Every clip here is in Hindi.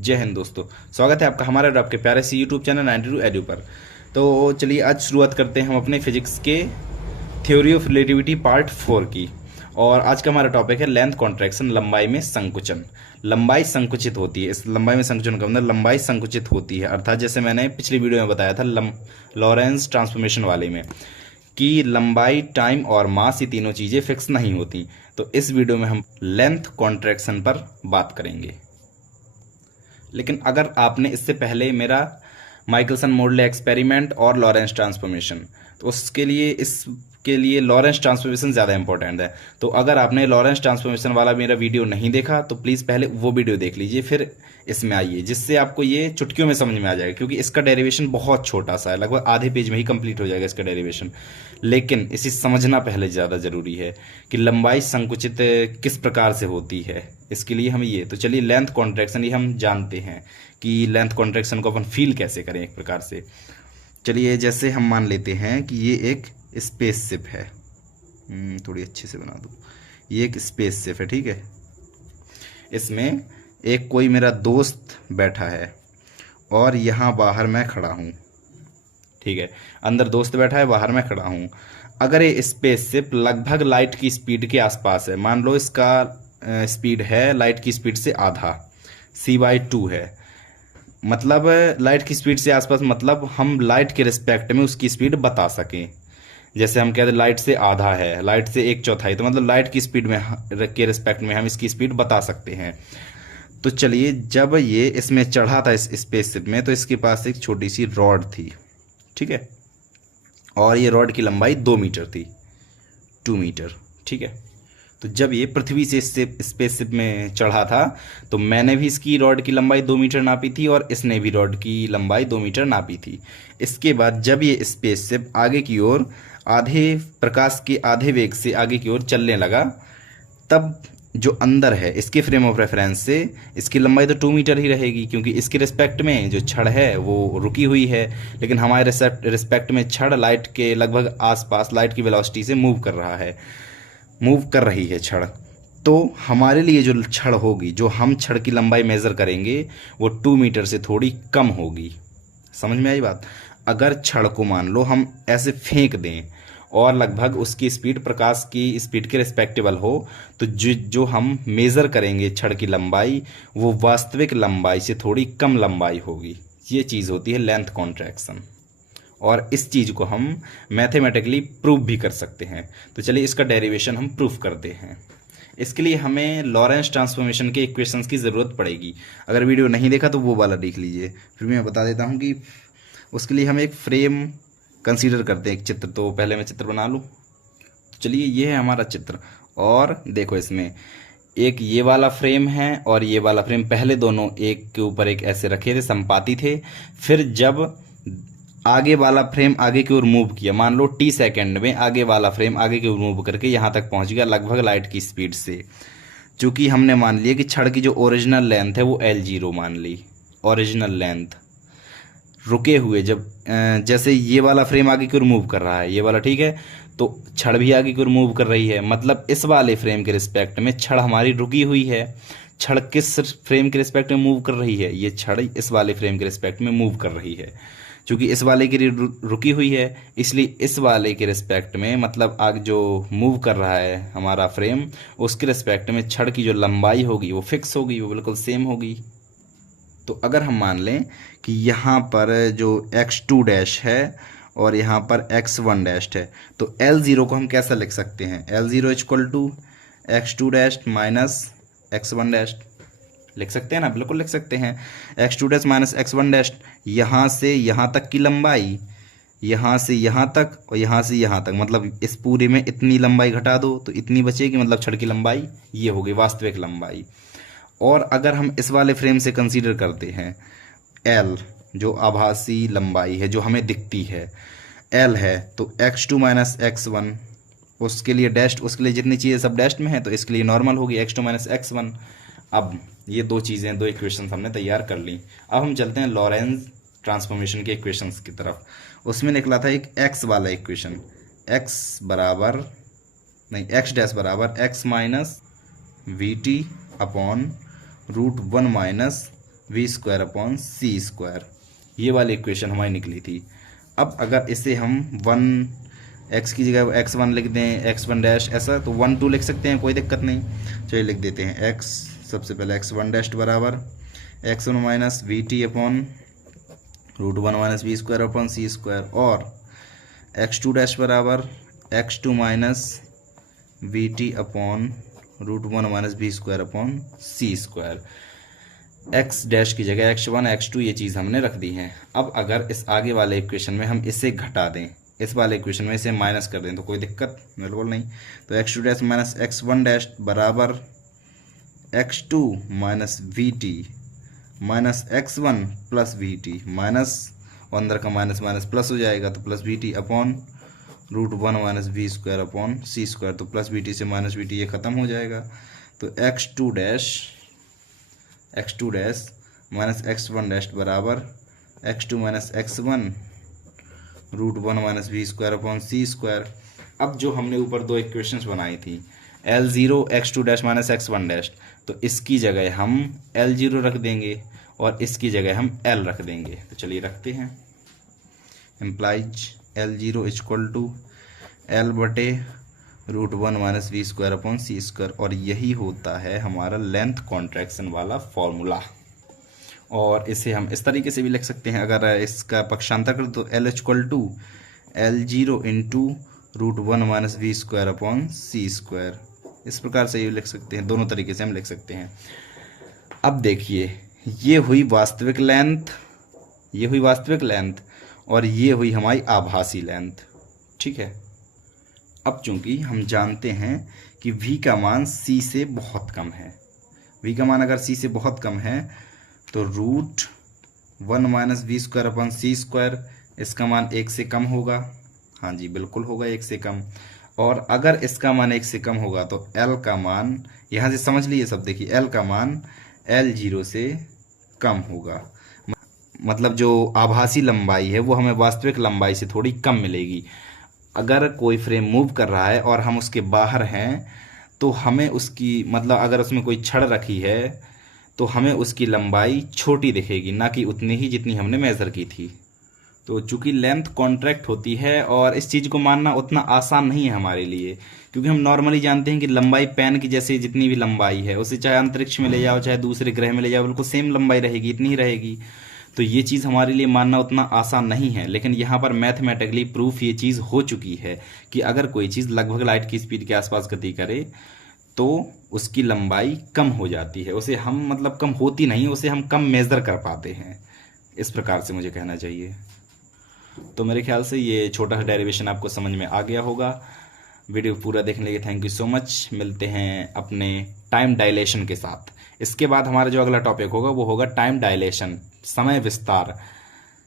जय हिंद दोस्तों। स्वागत है आपका हमारे और आपके प्यारे से यूट्यूब चैनल 92 एडू पर। तो चलिए आज शुरुआत करते हैं हम अपने फिजिक्स के थ्योरी ऑफ रिलेटिविटी पार्ट 4 की। और आज का हमारा टॉपिक है लेंथ कॉन्ट्रैक्शन, लंबाई में संकुचन। लंबाई संकुचित होती है। इस लंबाई में संकुचन का मतलब लंबाई संकुचित होती है, अर्थात जैसे मैंने पिछली वीडियो में बताया था लॉरेंस ट्रांसफॉर्मेशन वाले में कि लंबाई, टाइम और मास, ये तीनों चीज़ें फिक्स नहीं होती। तो इस वीडियो में हम लेंथ कॉन्ट्रैक्शन पर बात करेंगे। लेकिन अगर आपने इससे पहले मेरा माइकलसन मोडले एक्सपेरिमेंट और लॉरेंस ट्रांसफॉर्मेशन, तो इसके लिए लॉरेंस ट्रांसफॉर्मेशन ज़्यादा इंपॉर्टेंट है। तो अगर आपने लॉरेंस ट्रांसफॉर्मेशन वाला मेरा वीडियो नहीं देखा तो प्लीज़ पहले वो वीडियो देख लीजिए, फिर इसमें आइए, जिससे आपको ये चुटकियों में समझ में आ जाएगा। क्योंकि इसका डेरिवेशन बहुत छोटा सा है, लगभग आधे पेज में ही कंप्लीट हो जाएगा इसका डेरिवेशन। लेकिन इसे समझना पहले ज़्यादा ज़रूरी है कि लंबाई संकुचित किस प्रकार से होती है। इसके लिए हम ये, तो चलिए लेंथ कॉन्ट्रैक्शन ये हम जानते हैं कि लेंथ कॉन्ट्रैक्शन को अपन फील कैसे करें एक प्रकार से। चलिए जैसे हम मान लेते हैं कि ये एक स्पेसशिप है। थोड़ी अच्छे से बना दूँ। ये एक स्पेसशिप है, ठीक है। इसमें एक कोई मेरा दोस्त बैठा है और यहाँ बाहर मैं खड़ा हूँ, ठीक है। अंदर दोस्त बैठा है, बाहर मैं खड़ा हूँ। अगर ये स्पेसशिप लगभग लाइट की स्पीड के आसपास है, मान लो इसका स्पीड है लाइट की स्पीड से आधा, c/2 है। मतलब लाइट की स्पीड से आसपास, मतलब हम लाइट के रिस्पेक्ट में उसकी स्पीड बता सकें। जैसे हम कहते हैं लाइट से आधा है, लाइट से 1/4, तो मतलब लाइट की स्पीड में के रिस्पेक्ट में हम इसकी स्पीड बता सकते हैं। तो चलिए, जब ये इसमें चढ़ा था इस स्पेसशिप में, तो इसके पास एक छोटी सी रॉड थी, ठीक है। और ये रॉड की लंबाई 2 मीटर थी, 2 मीटर, ठीक है। तो जब ये पृथ्वी से स्पेसशिप में चढ़ा था, तो मैंने भी इसकी रॉड की लंबाई 2 मीटर नापी थी और इसने भी रॉड की लंबाई 2 मीटर नापी थी। इसके बाद जब ये स्पेसशिप आगे की ओर प्रकाश के आधे वेग से आगे की ओर चलने लगा, तब जो अंदर है इसके फ्रेम ऑफ रेफरेंस से इसकी लंबाई तो 2 मीटर ही रहेगी, क्योंकि इसके रिस्पेक्ट में जो छड़ है वो रुकी हुई है। लेकिन हमारे रिस्पेक्ट में छड़ लाइट के लगभग आसपास लाइट की वेलोसिटी से मूव कर रही है छड़। तो हमारे लिए जो छड़ होगी, जो हम छड़ की लंबाई मेज़र करेंगे, वो 2 मीटर से थोड़ी कम होगी। समझ में आई बात। अगर छड़ को मान लो हम ऐसे फेंक दें और लगभग उसकी स्पीड प्रकाश की स्पीड के रिस्पेक्टेबल हो, तो जो हम मेज़र करेंगे छड़ की लंबाई, वो वास्तविक लंबाई से थोड़ी कम लंबाई होगी। ये चीज़ होती है लेंथ कॉन्ट्रैक्शन, और इस चीज़ को हम मैथमेटिकली प्रूव भी कर सकते हैं। तो चलिए इसका डेरिवेशन हम प्रूव करते हैं। इसके लिए हमें लॉरेंस ट्रांसफॉर्मेशन के इक्वेशंस की ज़रूरत पड़ेगी। अगर वीडियो नहीं देखा तो वो वाला देख लीजिए। फिर मैं बता देता हूँ कि उसके लिए हम एक फ्रेम कंसीडर करते हैं, एक चित्र। तो पहले मैं चित्र बना लूँ। तो चलिए ये है हमारा चित्र, और देखो इसमें एक ये वाला फ्रेम है और ये वाला फ्रेम, पहले दोनों एक के ऊपर एक ऐसे रखे थे, संपाती थे। फिर जब आगे वाला फ्रेम आगे की ओर मूव किया, मान लो t सेकंड में आगे वाला फ्रेम आगे की ओर मूव करके यहाँ तक पहुँच गया लगभग लाइट की स्पीड से। चूँकि हमने मान लिया कि छड़ की जो ओरिजिनल लेंथ है वो L0 मान ली, ओरिजिनल लेंथ। रुके हुए जब जैसे ये वाला फ्रेम आगे की ओर मूव कर रहा है, ये वाला, ठीक है, तो छड़ भी आगे की ओर मूव कर रही है। मतलब इस वाले फ्रेम के रिस्पेक्ट में छड़ हमारी रुकी हुई है। छड़ किस फ्रेम के रिस्पेक्ट में मूव कर रही है? ये छड़ इस वाले फ्रेम के रिस्पेक्ट में मूव कर रही है। क्योंकि इस वाले की रुकी हुई है, इसलिए इस वाले के रिस्पेक्ट में, मतलब आगे जो मूव कर रहा है हमारा फ्रेम, उसके रिस्पेक्ट में छड़ की जो लंबाई होगी वो फिक्स होगी, वो बिल्कुल सेम होगी। तो अगर हम मान लें कि यहाँ पर जो x2 डैश है और यहाँ पर x1 डैश है, तो L0 को हम कैसा लिख सकते हैं? L0 equal to x2 dash minus x1 dash लिख सकते हैं ना? बिल्कुल लिख सकते हैं। x2 dash minus x1 dash, यहाँ से यहाँ तक की लंबाई, यहाँ से यहाँ तक और यहाँ से यहाँ तक, मतलब इस पूरे में इतनी लंबाई घटा दो तो इतनी बचेगी, मतलब छड़ की लंबाई ये होगी वास्तविक लंबाई। और अगर हम इस वाले फ्रेम से कंसीडर करते हैं L, जो आभासी लंबाई है जो हमें दिखती है L है, तो x2 माइनस x1, उसके लिए डैश्ड, उसके लिए जितनी चीज़ें सब डैश्ड में है, तो इसके लिए नॉर्मल होगी x2 माइनस x1। अब ये दो चीज़ें, दो इक्वेशंस हमने तैयार कर ली। अब हम चलते हैं लॉरेंस ट्रांसफॉर्मेशन के इक्वेशंस की तरफ। उसमें निकला था एक x वाला इक्वेशन, x डैश बराबर x minus V T upon √1 minus we square upon C square, ये वाली इक्वेशन हमारी निकली थी। अब अगर इसे हम 1 x की जगह x1 लिख दें, x1 डैश ऐसा, तो 1 2 लिख सकते हैं, कोई दिक्कत नहीं। चलिए लिख देते हैं x, सबसे पहले x1 डैश बराबर x1 minus V T upon √1 minus we square upon C square, और x2 डैश बराबर x2 minus V T upon √1 minus we square upon C square. x dash की जगह x1 x2 ये चीज़ हमने रख दी है। अब अगर इस आगे वाले इक्वेशन में हम इसे घटा दें, इस वाले इक्वेशन में इसे माइनस कर दें, तो कोई दिक्कत बिल्कुल नहीं। तो x2 dash minus x1 dash बराबर x2 minus V T minus x1 plus V T, minus और अंदर का माइनस माइनस प्लस हो जाएगा, तो plus V T upon √1 minus we square upon C square. तो प्लस वी टी से माइनस वी टी ये ख़त्म हो जाएगा। तो x2 dash minus x1 dash बराबर x2 minus x1 √1 minus we square upon C square. अब जो हमने ऊपर दो इक्वेशंस बनाई थी L0 x2 dash minus x1 dash, तो इसकी जगह हम L0 रख देंगे और इसकी जगह हम L रख देंगे। तो चलिए रखते हैं, implies L0 equal to L बटे √1 minus we square upon C square, और यही होता है हमारा लेंथ कॉन्ट्रैक्शन वाला फॉर्मूला। और इसे हम इस तरीके से भी लिख सकते हैं, अगर इसका पक्षांतर कर तो L equal to L0 into √1 minus we square upon C square, इस प्रकार से ये लिख सकते हैं। दोनों तरीके से हम लिख सकते हैं। अब देखिए, ये हुई वास्तविक लेंथ, और ये हुई हमारी आभासी लेंथ, ठीक है। अब चूंकि हम जानते हैं कि v का मान c से बहुत कम है, v का मान अगर c से बहुत कम है तो √1 minus we square upon C square, इसका मान 1 से कम होगा। हाँ जी, बिल्कुल होगा 1 से कम। और अगर इसका मान 1 से कम होगा तो L का मान, यहाँ से समझ लीजिए सब, देखिए L का मान L0 से कम होगा। मतलब जो आभासी लंबाई है वो हमें वास्तविक लंबाई से थोड़ी कम मिलेगी। अगर कोई फ्रेम मूव कर रहा है और हम उसके बाहर हैं तो हमें उसकी, मतलब अगर उसमें कोई छड़ रखी है तो हमें उसकी लंबाई छोटी दिखेगी, ना कि उतनी ही जितनी हमने मेज़र की थी। तो चूंकि लेंथ कॉन्ट्रैक्ट होती है और इस चीज़ को मानना उतना आसान नहीं है हमारे लिए, क्योंकि हम नॉर्मली जानते हैं कि लंबाई पेन की जैसे जितनी भी लंबाई है उसे चाहे अंतरिक्ष में ले जाओ चाहे दूसरे ग्रह में ले जाओ, बिल्कुल सेम लंबाई रहेगी, इतनी ही रहेगी। तो ये चीज़ हमारे लिए मानना उतना आसान नहीं है, लेकिन यहाँ पर मैथमेटिकली प्रूफ ये चीज़ हो चुकी है कि अगर कोई चीज़ लगभग लाइट की स्पीड के आसपास गति करे तो उसकी लंबाई कम हो जाती है, उसे हम, मतलब कम होती नहीं, उसे हम कम मेज़र कर पाते हैं। इस प्रकार से मुझे कहना चाहिए। तो मेरे ख्याल से ये छोटा सा डेरिवेशन आपको समझ में आ गया होगा। वीडियो पूरा देखने के लिए थैंक यू सो मच। मिलते हैं अपने टाइम डायलेशन के साथ। इसके बाद हमारा जो अगला टॉपिक होगा वो होगा टाइम डायलेशन, समय विस्तार।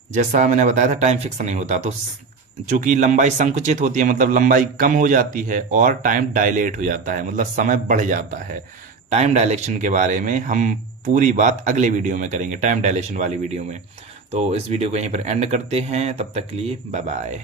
जैसा मैंने बताया था टाइम फिक्स नहीं होता, तो चूंकि लंबाई संकुचित होती है मतलब लंबाई कम हो जाती है और टाइम डायलेट हो जाता है मतलब समय बढ़ जाता है। टाइम डायलेशन के बारे में हम पूरी बात अगले वीडियो में करेंगे, टाइम डायलेशन वाली वीडियो में। तो इस वीडियो को यहीं पर एंड करते हैं, तब तक के लिए बाय बाय।